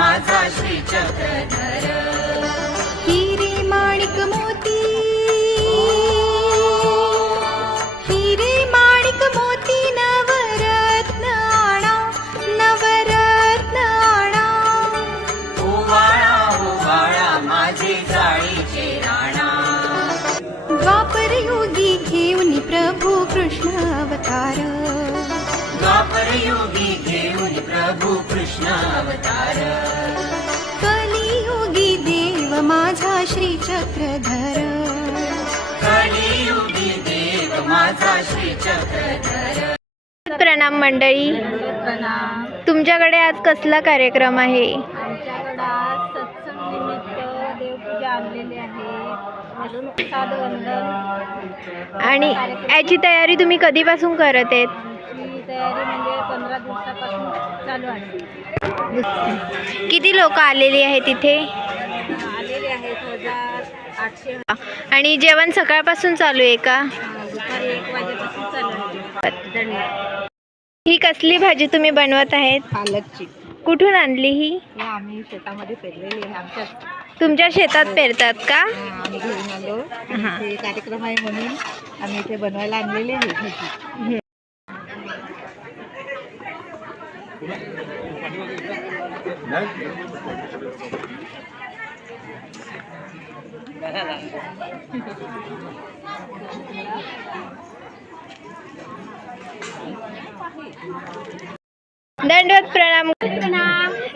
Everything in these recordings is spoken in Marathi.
माझा श्री चक्रधर। हिरे माणिक मोती, हिरे माणिक मोती नवरत्न आणा, नवरत्न आणा। ओवाळा ओवाळा माझे जाळीचे राणा। द्वापर योगी घेऊन प्रभू कृष्ण अवतार, द्वापर योगी घेऊन प्रभू कृष्ण अवतार। कलियुगी देव माझा श्री चक्रधर, कलियुगी देव माझा श्री चक्रधर। प्रणाम मंडळी, तुमच्याकडे आज कसला कार्यक्रम आहे? आमच्याकडं आज सत्संग निमित्त देवपूजा आणलेली आहे, अजून प्रसाद वंदन आणि याची तयारी तुम्ही कधीपासून करत आहेत? ही तयारी म्हणजे 15 दिवसापासून चालू आहे। किती लोक आलेली आहेत इथे? आलेले आहेत 1800। आणि जेवण सकाळपासून चालू आहे का? दुपारी 1 वाजेपासून चालू आहे। धन्यवाद। ही कसली भाजी तुम्ही बनवत आहेत? पालकची। कुठून आणली ही? आम्ही शेतामध्ये पेरलेली आहे, आमच्या तुमच्या शेतात पेरतात का? आम्ही घेऊन आलो। इथे कार्यक्रम आहे म्हणून आम्ही इथे बनवायला आणलेली आहे भाजी। दंडवत प्रणाम।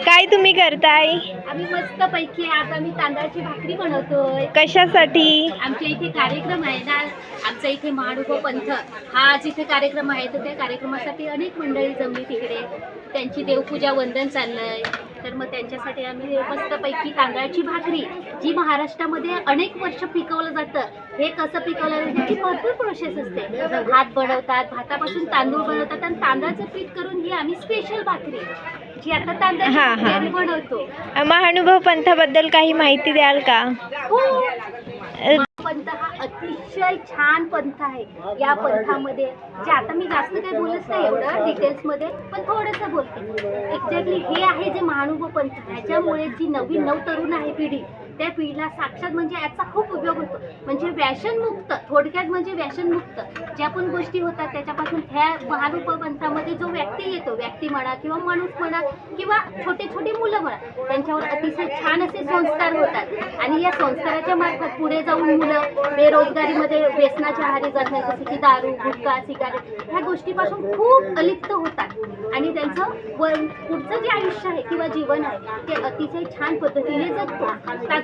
काय तुम्ही करताय? आम्ही मस्त पैकी आज आम्ही तांदळाची भाकरी बनवतोय। कशासाठी? आमच्या इथे कार्यक्रम आहे ना, आमचा इथे महानुभव पंथ हा जिथे कार्यक्रम आहे तर त्या कार्यक्रमासाठी अनेक मंडळी जमली तिकडे, त्यांची देवपूजा वंदन चाललंय, तर मग त्यांच्यासाठी आम्ही मस्तपैकी तांदळाची भाकरी जी महाराष्ट्रामध्ये अनेक वर्ष पिकवलं जातं, हे कसं पिकवलं जातं की भरपूर प्रोसेस असते। भात बनवतात, भातापासून तांदूळ बनवतात आणि तांदळाचं पीठ करून ही आम्ही स्पेशल भाकरी जी आता तांदळाची बनवतो। महानुभव पंथाबद्दल काही माहिती द्याल का? पंथ हा अतिशय छान पंथ आहे। या पंथामध्ये जे आता मी जास्त काही बोलत नाही एवढं डिटेल्समध्ये, पण थोडंसं बोलते। एक्झॅक्टली हे आहे जे महानुभव पंथ, ह्याच्यामुळे जी नवीन नवतरुण आहे पिढी, त्या पिढीला साक्षात म्हणजे याचा खूप उपयोग होतो। म्हणजे व्यसनमुक्त, थोडक्यात म्हणजे व्यसनमुक्त ज्या पण गोष्टी होतात त्याच्यापासून ह्या महानुभव पंथामध्ये जो व्यक्ती येतो, व्यक्ती म्हणा किंवा माणूस म्हणा किंवा छोटे छोटे मुलं म्हणा, त्यांच्यावर अतिशय छान असे संस्कार होतात आणि या संस्काराच्या मार्फत पुढे जाऊन मुलं बेरोजगारीमध्ये व्यसनाच्या आहारी जात नाही, जसं की दारू, गुटखा, सिगारेट ह्या गोष्टीपासून खूप अलिप्त होतात आणि त्यांचं पुढचं जे आयुष्य आहे किंवा जीवन आहे ते अतिशय छान पद्धतीने जगतो।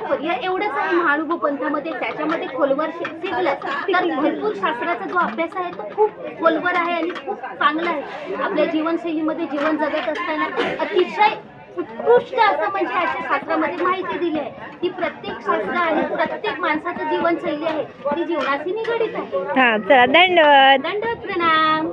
तात्पर्य एवढंच आहे महानुभव पंथामध्ये, त्याच्यामध्ये खोलवर शिकलं तर भरपूर शास्त्राचा जो अभ्यास आहे तो खूप खोलवर आहे आणि खूप चांगला आहे। आपल्या जीवनशैलीमध्ये जीवन जगत असताना अतिशय उत्कृष्ट असं म्हणजे अशा शास्त्रामध्ये माहिती दिली आहे की प्रत्येक शास्त्र आणि प्रत्येक माणसाचं जीवनशैली आहे ती जीवनाशी निगडीत आहे। चला, दंडवत। दंडवत प्रणाम।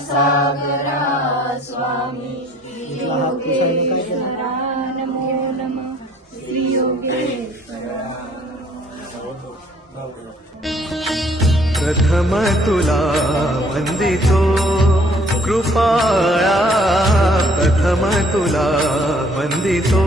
सागरा स्वामी योगेश्वरा प्रथम तुला वंदितो कृपाळा, प्रथम तुला वंदितो.